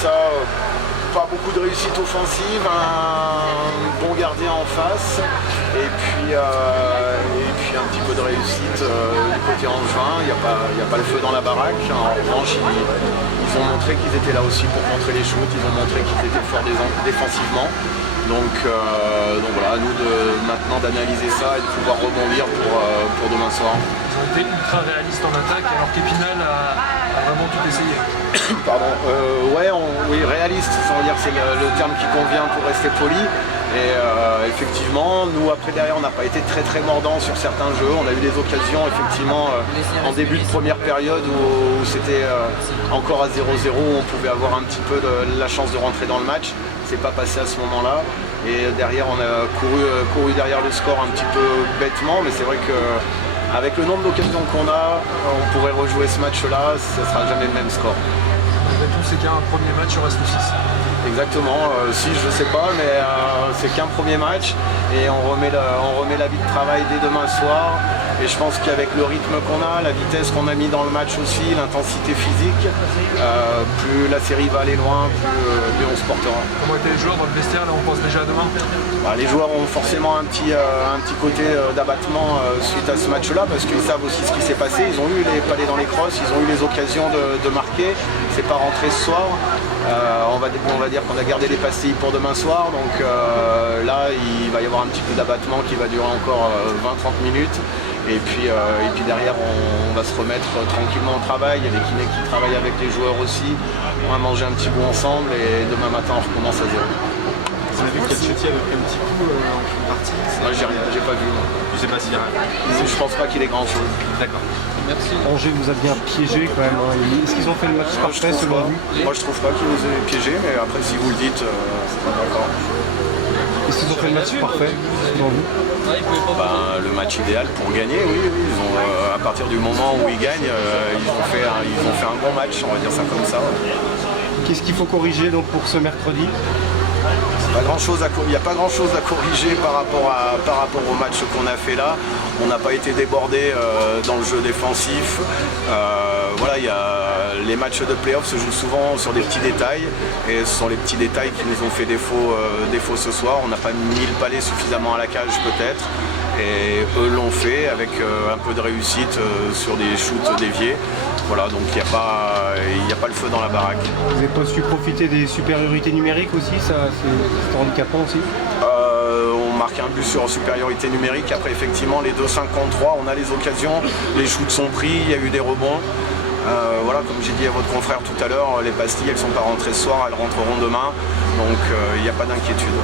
ça, pas beaucoup de réussite offensive, un bon gardien en face, et puis un petit peu de réussite du côté angevin. Il n'y a pas le feu dans la baraque. En revanche, ils ont montré qu'ils étaient là aussi pour contrer les shoots, ils ont montré qu'ils étaient forts défensivement. Donc voilà, à nous maintenant d'analyser ça et de pouvoir rebondir pour demain soir. Ils ont été ultra réalistes en attaque alors qu'Épinal a vraiment tout essayé. Pardon, oui, réaliste, sans dire c'est le terme qui convient pour rester poli. Et effectivement, nous après derrière on n'a pas été très mordant sur certains jeux. On a eu des occasions effectivement en début de première période où c'était encore à 0-0, où on pouvait avoir un petit peu la chance de rentrer dans le match. C'est pas passé à ce moment-là. Et derrière on a couru derrière le score un petit peu bêtement, mais c'est vrai que avec le nombre d'occasions qu'on a, on pourrait rejouer ce match-là, ce ne sera jamais le même score. Malgré tout, c'est qu'un premier match, il reste 6. Exactement, si je sais pas, mais c'est qu'un premier match et on remet la vie de travail dès demain soir. Et je pense qu'avec le rythme qu'on a, la vitesse qu'on a mis dans le match aussi, l'intensité physique, plus la série va aller loin, plus on se portera. Comment étaient les joueurs dans le vestiaire? Là, on pense déjà à demain. Les joueurs ont forcément un petit côté d'abattement suite à ce match-là parce qu'ils savent aussi ce qui s'est passé. Ils ont eu les palets dans les crosses, ils ont eu les occasions de marquer. C'est pas rentré ce soir. On va dire qu'on a gardé les pastilles pour demain soir. Donc là, il va y avoir un petit peu d'abattement qui va durer encore 20-30 minutes. Et puis derrière, on va se remettre tranquillement au travail. Il y a les kinés qui travaillent avec les joueurs aussi. On va manger un petit bout ensemble et demain matin, on recommence à zéro. Vous avez vu qu'Elchetti avait pris un petit coup en fin de partie? Moi, j'ai pas vu. Je sais pas s'il y a... Je pense pas qu'il ait grand-chose. D'accord. Merci. Angers vous a bien piégé quand même. Est-ce qu'ils ont fait le match parfait selon vous? Moi, je trouve pas qu'ils nous aient piégé, mais après, si vous le dites, c'est pas d'accord. Est-ce qu'ils ont fait le match parfait selon vous? Le match idéal pour gagner, oui. Ils ont, à partir du moment où ils gagnent, ils ont fait un bon match, on va dire ça comme ça. Qu'est-ce qu'il faut corriger donc pour ce mercredi? Il n'y a pas grand chose à corriger par rapport au match qu'on a fait là. On n'a pas été débordé dans le jeu défensif. Les matchs de play-off se jouent souvent sur des petits détails et ce sont les petits détails qui nous ont fait défaut ce soir. On n'a pas mis le palais suffisamment à la cage peut-être et eux l'ont fait avec un peu de réussite sur des shoots déviés. Voilà, donc il n'y a pas le feu dans la baraque. Vous n'avez pas su profiter des supériorités numériques aussi, ça c'est handicapant aussi? On marque un but sur supériorité numérique, après effectivement les 2-5 contre 3, on a les occasions, les shoots sont pris, il y a eu des rebonds. Voilà, comme j'ai dit à votre confrère tout à l'heure, les pastilles elles ne sont pas rentrées ce soir, elles rentreront demain, donc il n'y a pas d'inquiétude.